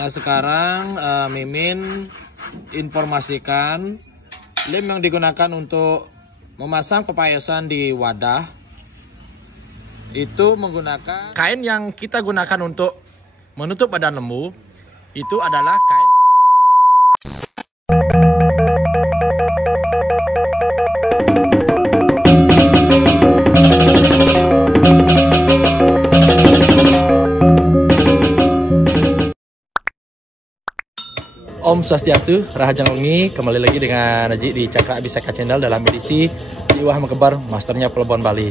Nah sekarang Mimin informasikan lem yang digunakan untuk memasang pepayasan di wadah itu menggunakan kain yang kita gunakan untuk menutup badan lembu. Itu adalah kain Om Swastiastu, Raja Wengi, kembali lagi dengan Aji di Cakra Abiseka Channel dalam edisi Iwah Mekebar Masternya Plebon Bali.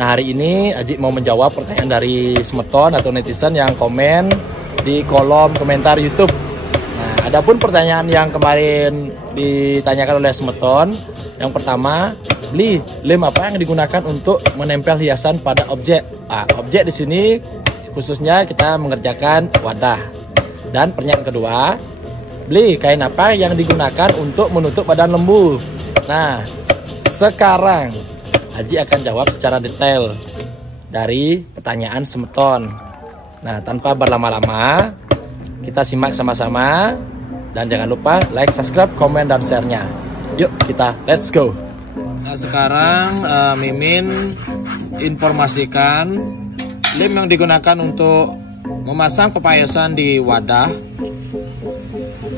Nah hari ini Aji mau menjawab pertanyaan dari Semeton atau netizen yang komen di kolom komentar YouTube. Nah adapun pertanyaan yang kemarin ditanyakan oleh Semeton, yang pertama, beli lem apa yang digunakan untuk menempel hiasan pada objek? Objek di sini khususnya kita mengerjakan wadah. Dan pertanyaan kedua, beli kain apa yang digunakan untuk menutup badan lembu? Nah, sekarang Aji akan jawab secara detail dari pertanyaan Semeton. Nah, tanpa berlama-lama, kita simak sama-sama. Dan jangan lupa like, subscribe, komen, dan share-nya. Yuk, kita let's go. Nah, sekarang Mimin informasikan lem yang digunakan untuk memasang pepayasan di wadah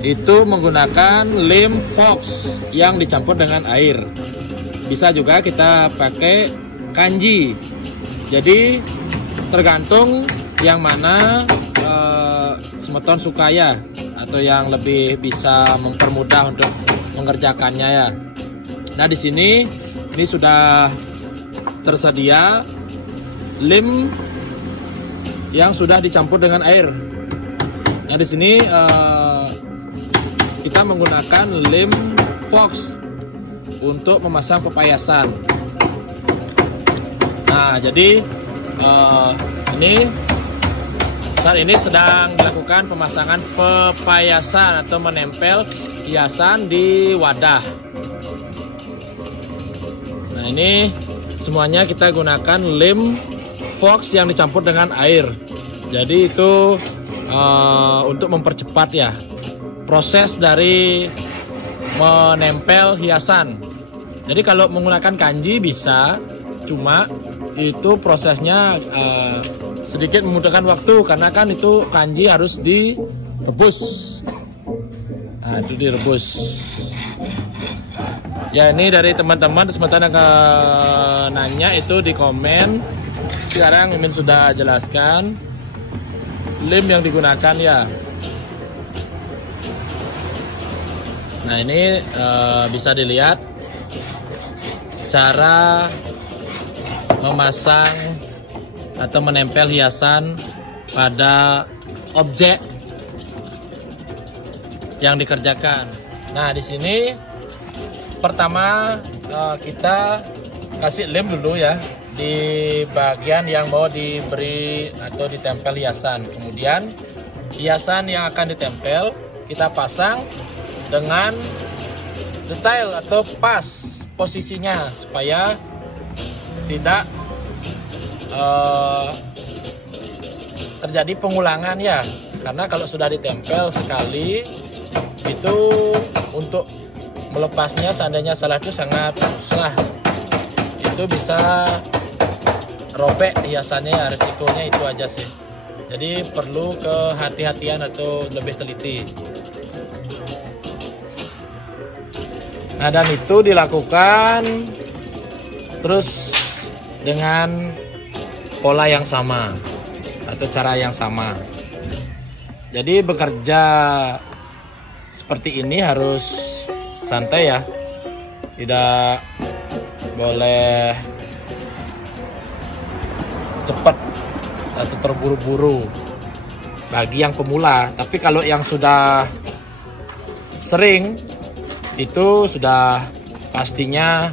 itu menggunakan lem Fox yang dicampur dengan air. Bisa juga kita pakai kanji. Jadi tergantung yang mana Semeton suka ya, atau yang lebih bisa mempermudah untuk mengerjakannya ya. Nah di sini ini sudah tersedia lem yang sudah dicampur dengan air. Nah di sini kita menggunakan lem Fox untuk memasang pepayasan. Nah, jadi ini saat ini sedang dilakukan pemasangan pepayasan atau menempel hiasan di wadah. Nah, ini semuanya kita gunakan lem Fox yang dicampur dengan air. Jadi itu untuk mempercepat ya proses dari menempel hiasan. Jadi kalau menggunakan kanji bisa, cuma itu prosesnya sedikit membutuhkan waktu karena kan itu kanji harus direbus. Nah, itu direbus. Ya ini dari teman-teman sementara nanya itu di komen. Sekarang Mimin sudah jelaskan lem yang digunakan ya. Nah ini bisa dilihat cara memasang atau menempel hiasan pada objek yang dikerjakan. Nah di sini pertama kita kasih lem dulu ya di bagian yang mau diberi atau ditempel hiasan. Kemudian hiasan yang akan ditempel kita pasang dengan detail atau pas posisinya supaya tidak terjadi pengulangan ya, karena kalau sudah ditempel sekali itu untuk melepasnya seandainya salah itu sangat susah, itu bisa robek hiasannya ya, resikonya itu aja sih. Jadi perlu kehati-hatian atau lebih teliti. Nah dan itu dilakukan terus dengan pola yang sama atau cara yang sama. Jadi bekerja seperti ini harus santai ya, tidak boleh cepat atau terburu-buru bagi yang pemula. Tapi kalau yang sudah sering itu sudah pastinya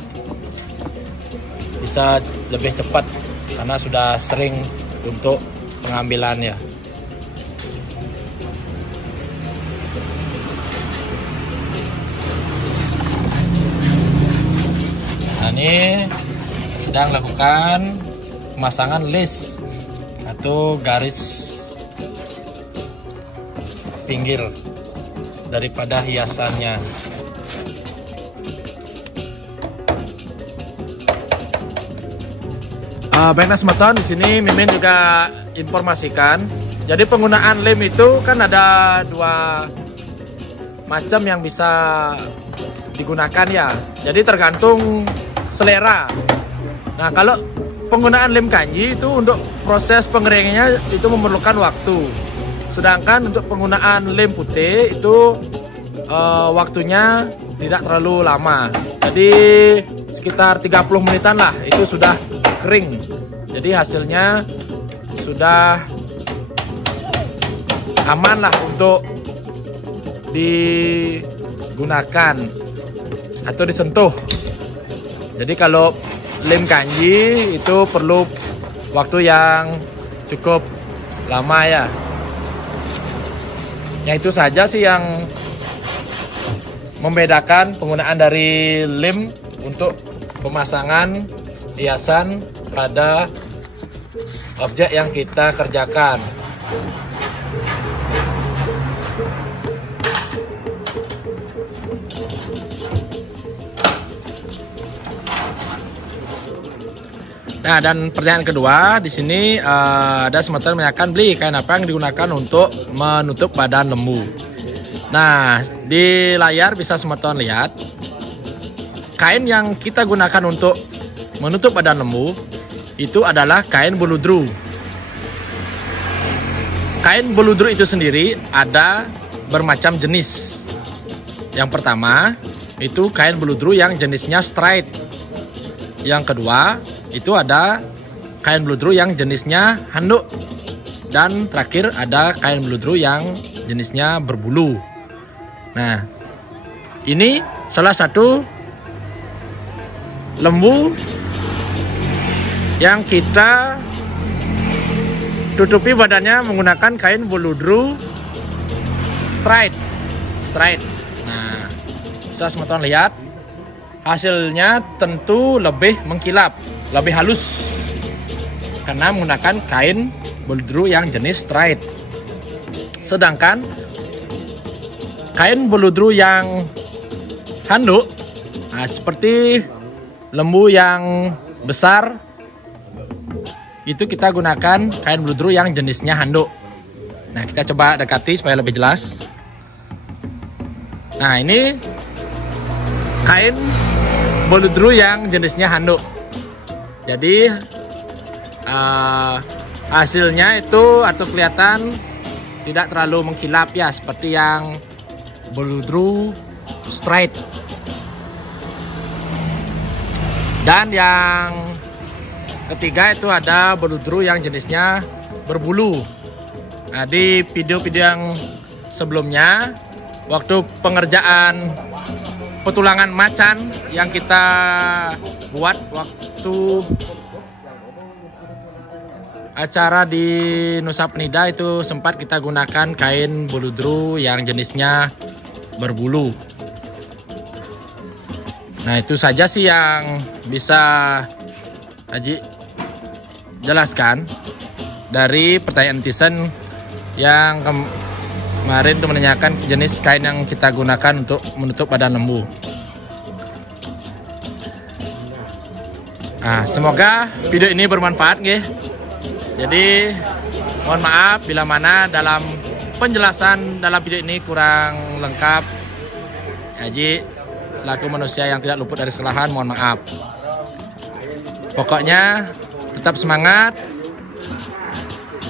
bisa lebih cepat karena sudah sering untuk pengambilannya. Nah ini sedang lakukan pemasangan list atau garis pinggir daripada hiasannya. Baiklah semeton, di sini Mimin juga informasikan. Jadi penggunaan lem itu kan ada dua macam yang bisa digunakan ya. Jadi tergantung selera. Nah, kalau penggunaan lem kanji itu untuk proses pengeringannya itu memerlukan waktu. Sedangkan untuk penggunaan lem putih itu waktunya tidak terlalu lama. Jadi sekitar 30 menitan lah itu sudah kering. Jadi hasilnya sudah aman lah untuk digunakan atau disentuh. Jadi kalau lem kanji itu perlu waktu yang cukup lama ya. Ya itu saja sih yang membedakan penggunaan dari lem untuk pemasangan hiasan pada objek yang kita kerjakan. Nah, dan pertanyaan kedua di sini ada semeton menanyakan beli kain apa yang digunakan untuk menutup badan lembu. Nah, di layar bisa semeton lihat kain yang kita gunakan untuk menutup badan lembu itu adalah kain beludru. Kain beludru itu sendiri ada bermacam jenis. Yang pertama itu kain beludru yang jenisnya straight. Yang kedua itu ada kain beludru yang jenisnya handuk. Dan terakhir ada kain beludru yang jenisnya berbulu. Nah, ini salah satu lembu yang kita tutupi badannya menggunakan kain beludru straight. Nah, bisa semeton lihat hasilnya tentu lebih mengkilap, lebih halus karena menggunakan kain beludru yang jenis straight. Sedangkan kain beludru yang handuk, nah, seperti lembu yang besar itu kita gunakan kain beludru yang jenisnya handuk. Nah, kita coba dekati supaya lebih jelas. Nah, ini kain beludru yang jenisnya handuk. Jadi hasilnya itu atau kelihatan tidak terlalu mengkilap ya seperti yang beludru straight. Dan yang ketiga itu ada beludru yang jenisnya berbulu. Nah, di video-video yang sebelumnya waktu pengerjaan petulangan macan yang kita buat waktu acara di Nusa Penida itu sempat kita gunakan kain beludru yang jenisnya berbulu. Nah, itu saja sih yang bisa Haji jelaskan dari pertanyaan netizen yang kemarin itu menanyakan jenis kain yang kita gunakan untuk menutup badan lembu. Nah, semoga video ini bermanfaat nggih. Jadi mohon maaf bila mana dalam penjelasan dalam video ini kurang lengkap. Haji selaku manusia yang tidak luput dari kesalahan mohon maaf. Pokoknya tetap semangat.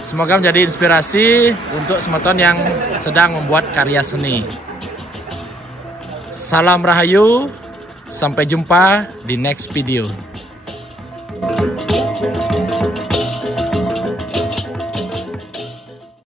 Semoga menjadi inspirasi untuk semeton yang sedang membuat karya seni. Salam Rahayu, sampai jumpa di next video.